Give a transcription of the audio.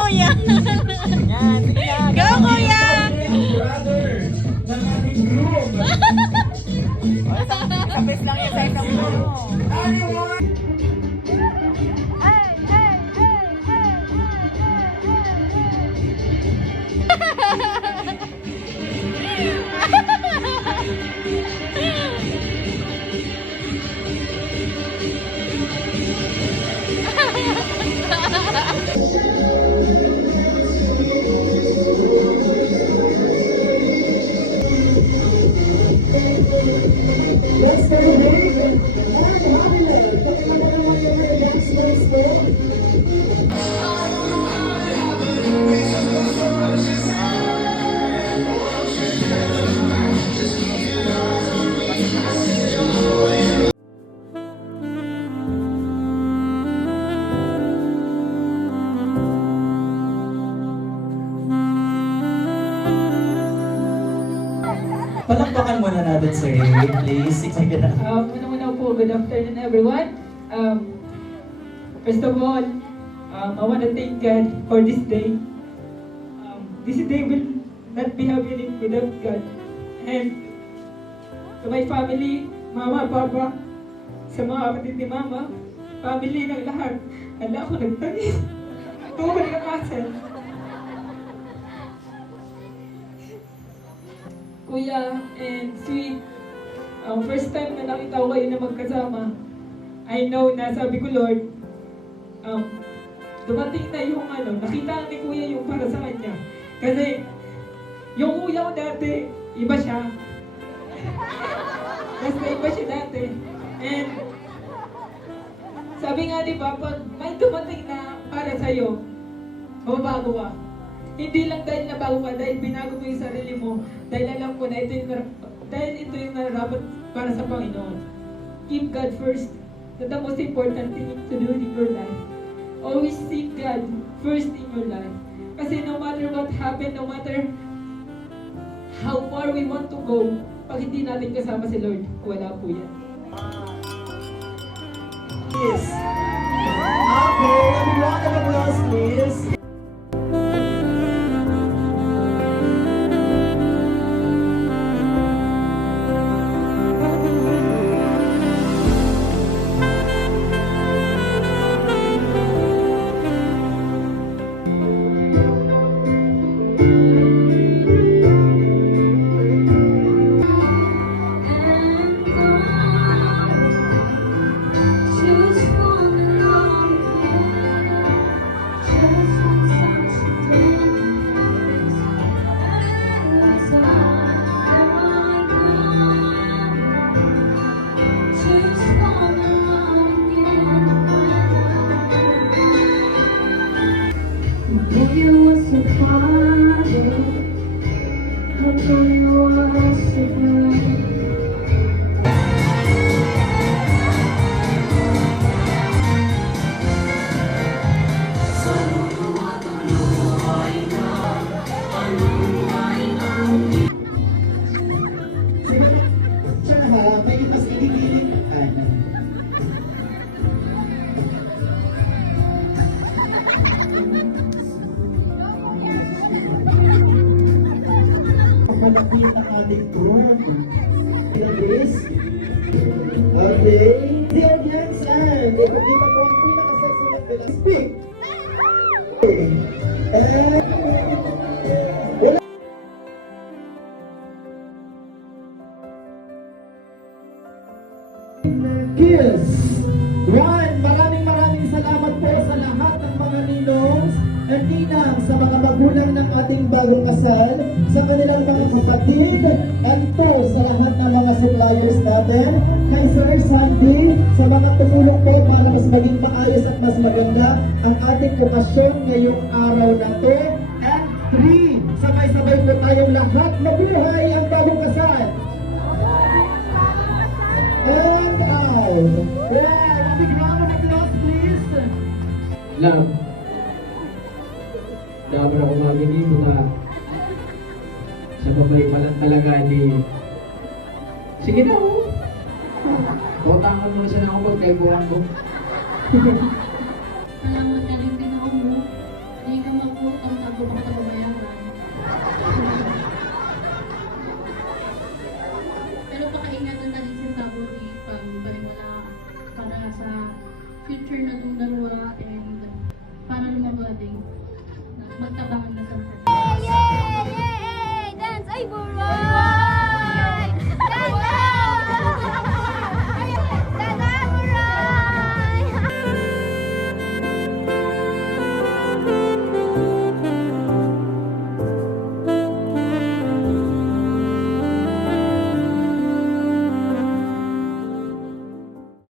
Kuya! Go, Kuya! Sabes lang yan sa isang ulo. Palakpakan muna natin si Ray, please. Sige na. Una-una po, good afternoon everyone. First of all, I want to thank God for this day. This day will not be happening without God. And to my family, Mama, Papa, sa mga kapatid ni Mama, family ng lahat, ala ako nagtangis. Ito ko nagkakasal. Kuya and Sweet, first time na nakita ko kayo na magkasama, I know na sabi ko, Lord, dumating na yung nakita ni Kuya yung para sa kanya. Kasi, yung kuya ko dati, iba siya. Basta iba siya dati. And, sabi nga di ba, pag may dumating na para sa'yo, mababago ka. Hindi lang dahil nabago ka, dahil binago mo yung sarili mo, dahil alam ko na ito yung nararapat para sa Panginoon. Keep God first. That's the most important thing to do in your life. Always seek God first in your life. Kasi no matter what happened, no matter how far we want to go, pag hindi natin kasama si Lord, wala po yan. Yes. Okay, everyone, of applause, please. Malapit ang ating group. Okay. The audience and ipagkita mo ang pinaka-sexy na speak. And Kiss. One, maraming salamat po sa lahat ng mga ninongs and ninang, sa mga magulang ng ating bagong kasal, sa kanilang mga kapatid, and po sa lahat ng mga suppliers natin, kay Sir Sandy, sa mga tumulong po para mas maging maayos at mas maganda ang ating okasyon ngayong araw na to. And 3, sabay-sabay po tayong lahat, mabuhay ang bagong kasal! And out! Yeah, a big round of applause, please! Love. Dapat ako mamili mo na Sa babae pa lang talaga, hindi. Sige na, oh. Tutangan mo na siya ng ako pagkaibuhan ko. Salamat ka rin din ako mo. Hindi ka magputang tago ka sa babayaran. Pero pakaingatan na rin sa tabo ni pagbalik mo na para sa future na itong dalawa and para lumabading magtabangan na sa